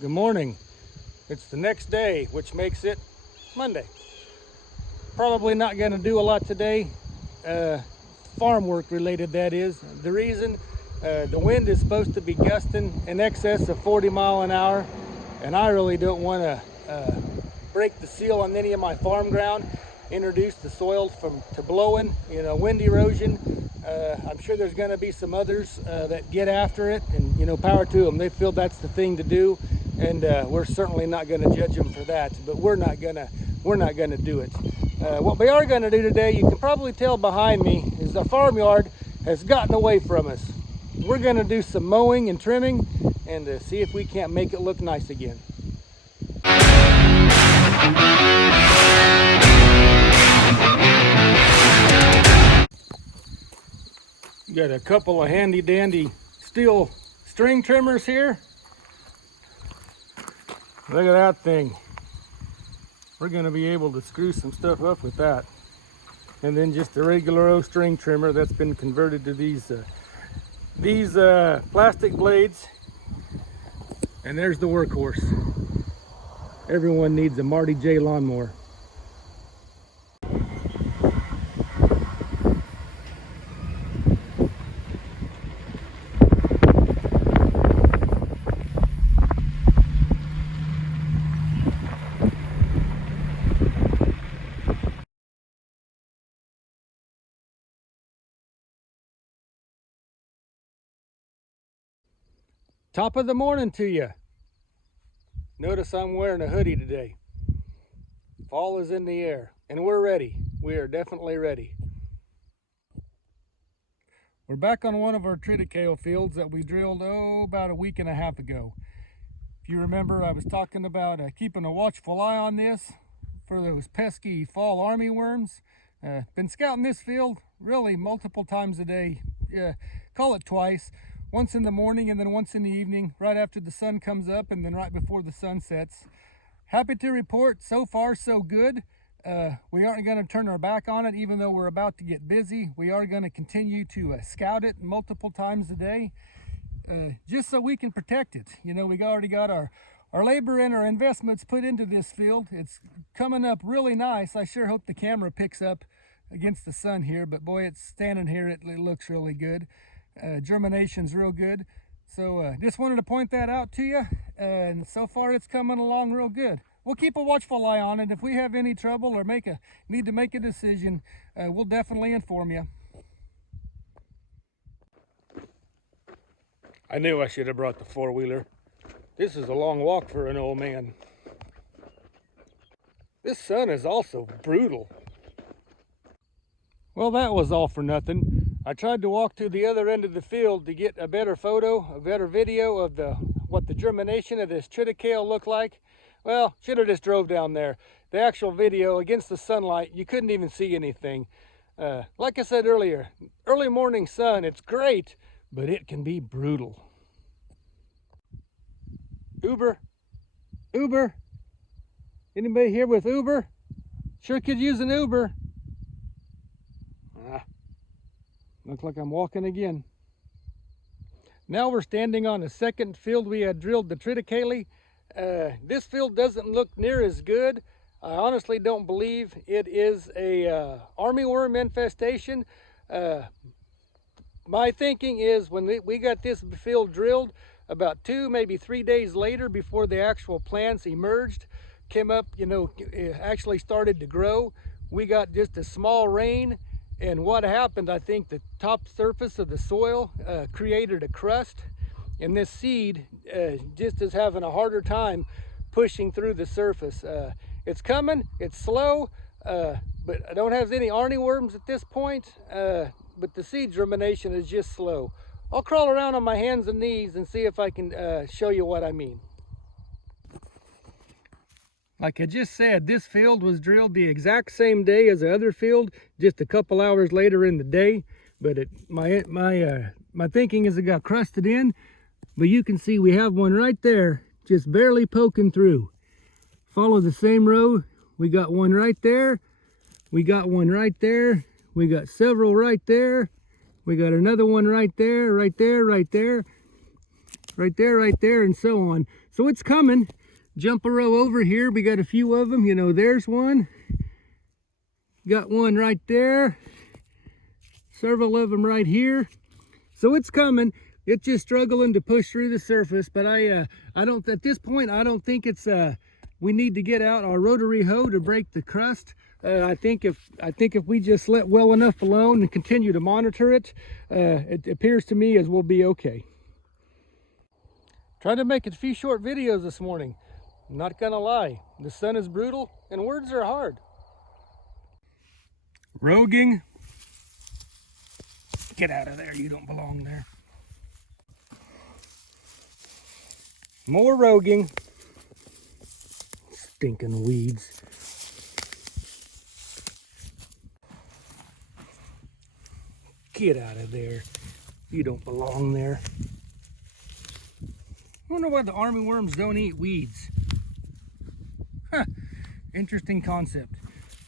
Good morning. It's the next day, which makes it Monday. Probably not going to do a lot today, farm work related that is. The reason, the wind is supposed to be gusting in excess of 40 miles an hour, and I really don't want to break the seal on any of my farm ground, introduce the soil to blowing, wind erosion. I'm sure there's going to be some others that get after it, and power to them. They feel that's the thing to do, and we're certainly not going to judge them for that. But we're not gonna do it. What we are going to do today, you can probably tell behind me, is the farmyard has gotten away from us. We're going to do some mowing and trimming, and see if we can't make it look nice again. Got a couple of handy dandy steel string trimmers here. Look at that thing. We're going to be able to screw some stuff up with that. And then just a regular old string trimmer that's been converted to these plastic blades. And there's the workhorse. Everyone needs a Marty J lawnmower. Top of the morning to you. Notice I'm wearing a hoodie today. Fall is in the air, and we're ready. We are definitely ready. We're back on one of our triticale fields that we drilled about a week and a half ago. If you remember, I was talking about keeping a watchful eye on this for those pesky fall armyworms. Been scouting this field really multiple times a day. Call it twice. Once in the morning and then once in the evening, right after the sun comes up and then right before the sun sets. Happy to report, so far so good. We aren't going to turn our back on it, even though we're about to get busy. We are going to continue to scout it multiple times a day, just so we can protect it. We already got our labor and our investments put into this field. It's coming up really nice. I sure hope the camera picks up against the sun here, but boy, it's standing here, it looks really good. Germination's real good. So just wanted to point that out to you, and so far it's coming along real good. We'll keep a watchful eye on it. If we have any trouble or need to make a decision, we'll definitely inform you. I knew I should have brought the four-wheeler. This is a long walk for an old man. This sun is also brutal. Well, that was all for nothing. I tried to walk to the other end of the field to get a better photo, a better video of what the germination of this triticale looked like. Well, should have just drove down there. The actual video, against the sunlight, you couldn't even see anything. Like I said earlier, early morning sun, it's great, but it can be brutal. Uber? Anybody here with Uber? Sure could use an Uber. Looks like I'm walking again. Now we're standing on the second field we had drilled the triticale. This field doesn't look near as good. I honestly don't believe it is a armyworm infestation. My thinking is when we got this field drilled, about 2, maybe 3 days later, before the actual plants emerged, came up, it actually started to grow. We got just a small rain. And what happened, I think the top surface of the soil created a crust, and this seed just is having a harder time pushing through the surface. It's coming, it's slow, but I don't have any armyworms at this point, but the seed germination is just slow. I'll crawl around on my hands and knees and see if I can show you what I mean. Like I just said, this field was drilled the exact same day as the other field, just a couple hours later in the day. But my thinking is it got crusted in. But you can see we have one right there, just barely poking through. Follow the same row. We got one right there. We got one right there. We got several right there. We got another one right there, right there, right there. right there, and so on. So it's coming. Jump a row over here. We got a few of them. You know, there's one. Got one right there. Several of them right here. So it's coming. It's just struggling to push through the surface. But I don't, at this point, I don't think it's we need to get out our rotary hoe to break the crust. I think if we just let well enough alone and continue to monitor it, it appears to me as we'll be okay. Trying to make a few short videos this morning. I'm not gonna lie, the sun is brutal and words are hard. Roguing. Get out of there, you don't belong there. More roguing. Stinking weeds. Get out of there. You don't belong there. I wonder why the armyworms don't eat weeds. Huh. Interesting concept.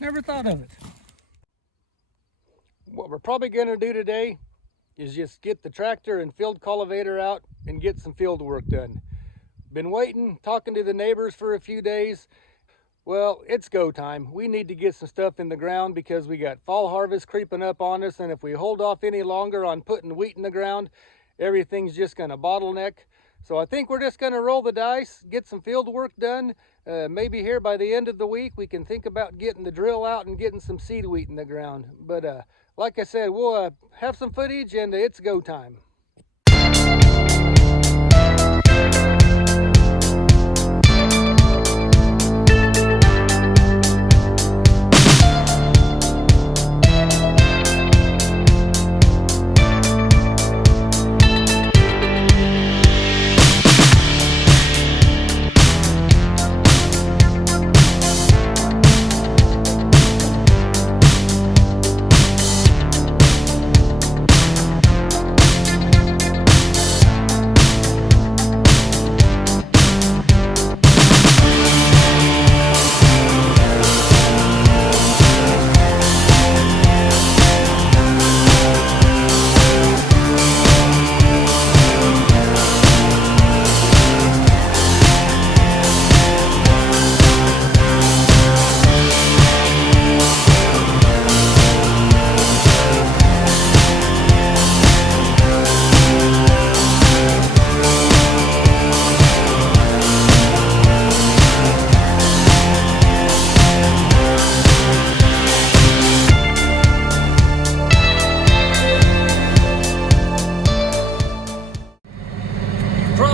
Never thought of it. What we're probably going to do today is just get the tractor and field cultivator out and get some field work done. Been waiting, talking to the neighbors for a few days. Well, it's go time. We need to get some stuff in the ground because we got fall harvest creeping up on us, and if we hold off any longer on putting wheat in the ground, everything's just going to bottleneck. So I think we're just going to roll the dice, get some field work done. Maybe here by the end of the week we can think about getting the drill out and getting some seed wheat in the ground. But like I said, we'll have some footage, and it's go time.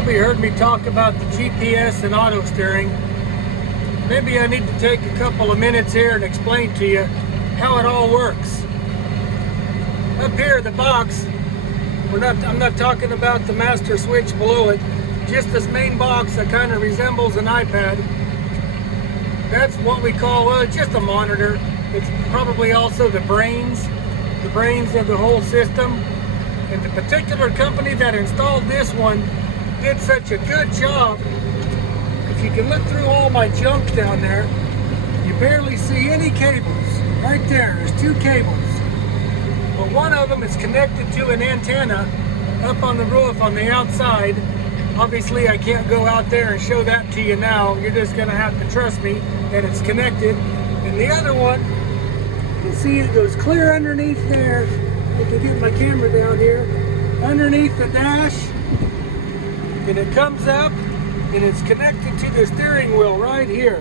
Heard me talk about the GPS and auto steering. Maybe I need to take a couple of minutes here and explain to you how it all works. Up here, the box, I'm not talking about the master switch below it, just this main box that kind of resembles an iPad. That's what we call just a monitor. It's probably also the brains of the whole system. And the particular company that installed this one did such a good job. If you can look through all my junk down there, you barely see any cables. Right there, there's two cables. But one of them is connected to an antenna up on the roof on the outside. Obviously, I can't go out there and show that to you now. You're just gonna have to trust me that it's connected. And the other one, you see it goes clear underneath there. If I can get my camera down here, underneath the dash. And it comes up and it's connected to the steering wheel right here.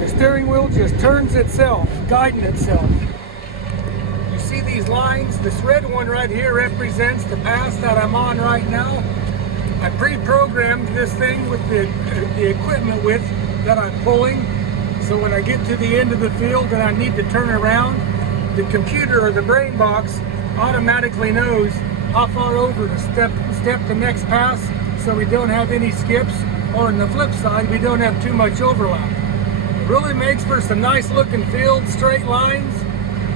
The steering wheel just turns itself, guiding itself. You see these lines? This red one right here represents the path that I'm on right now. I pre-programmed this thing with the equipment with that I'm pulling. So when I get to the end of the field and I need to turn around, the computer or the brain box automatically knows how far over to step the next pass, so we don't have any skips, or on the flip side, we don't have too much overlap. It really makes for some nice looking fields, straight lines.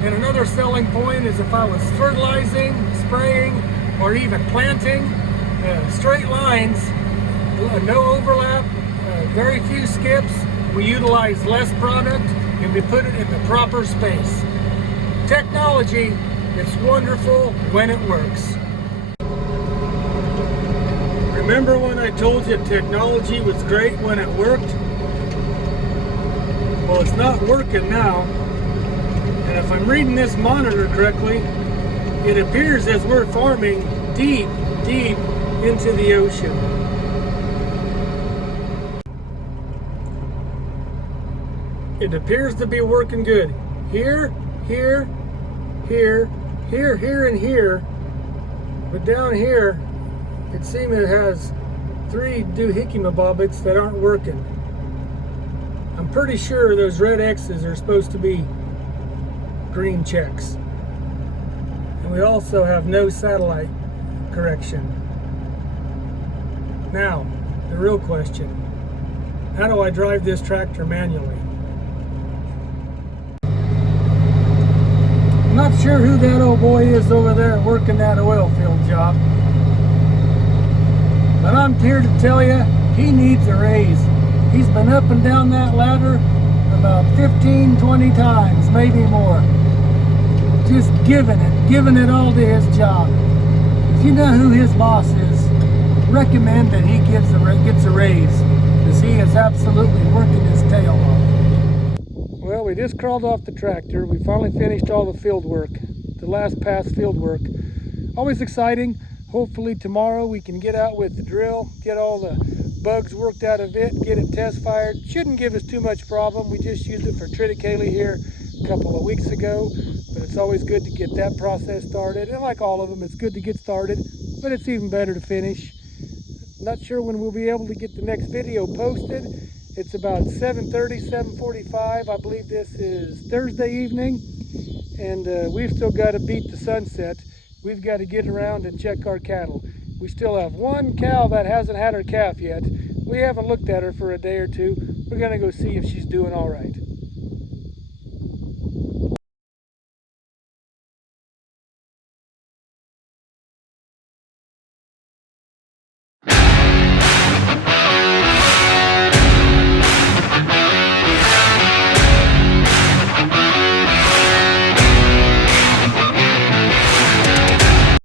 And another selling point is if I was fertilizing, spraying, or even planting, straight lines, no overlap, very few skips. We utilize less product and we put it in the proper space. Technology, it's wonderful when it works. Remember when I told you technology was great when it worked? Well, it's not working now. And if I'm reading this monitor correctly, it appears as we're farming deep, deep into the ocean. It appears to be working good. Here, here, here, here, here, and here. But down here, it seems it has 3 doohickey bobbits that aren't working. I'm pretty sure those red X's are supposed to be green checks. And we also have no satellite correction. Now, the real question, how do I drive this tractor manually? I'm not sure who that old boy is over there working that oil field job, but I'm here to tell you, he needs a raise. He's been up and down that ladder about 15, 20 times, maybe more. Just giving it all to his job. If you know who his boss is, recommend that he gets a raise, because he is absolutely working his tail off. Well, we just crawled off the tractor. We finally finished all the field work, the last pass field work. Always exciting. Hopefully tomorrow we can get out with the drill, get all the bugs worked out of it, get it test fired. Shouldn't give us too much problem. We just used it for triticale here a couple of weeks ago, but it's always good to get that process started. And like all of them, it's good to get started, but it's even better to finish. Not sure when we'll be able to get the next video posted. It's about 7:30, 7:45. I believe this is Thursday evening, and we've still got to beat the sunset. We've got to get around and check our cattle. We still have one cow that hasn't had her calf yet. We haven't looked at her for a day or two. We're going to go see if she's doing all right.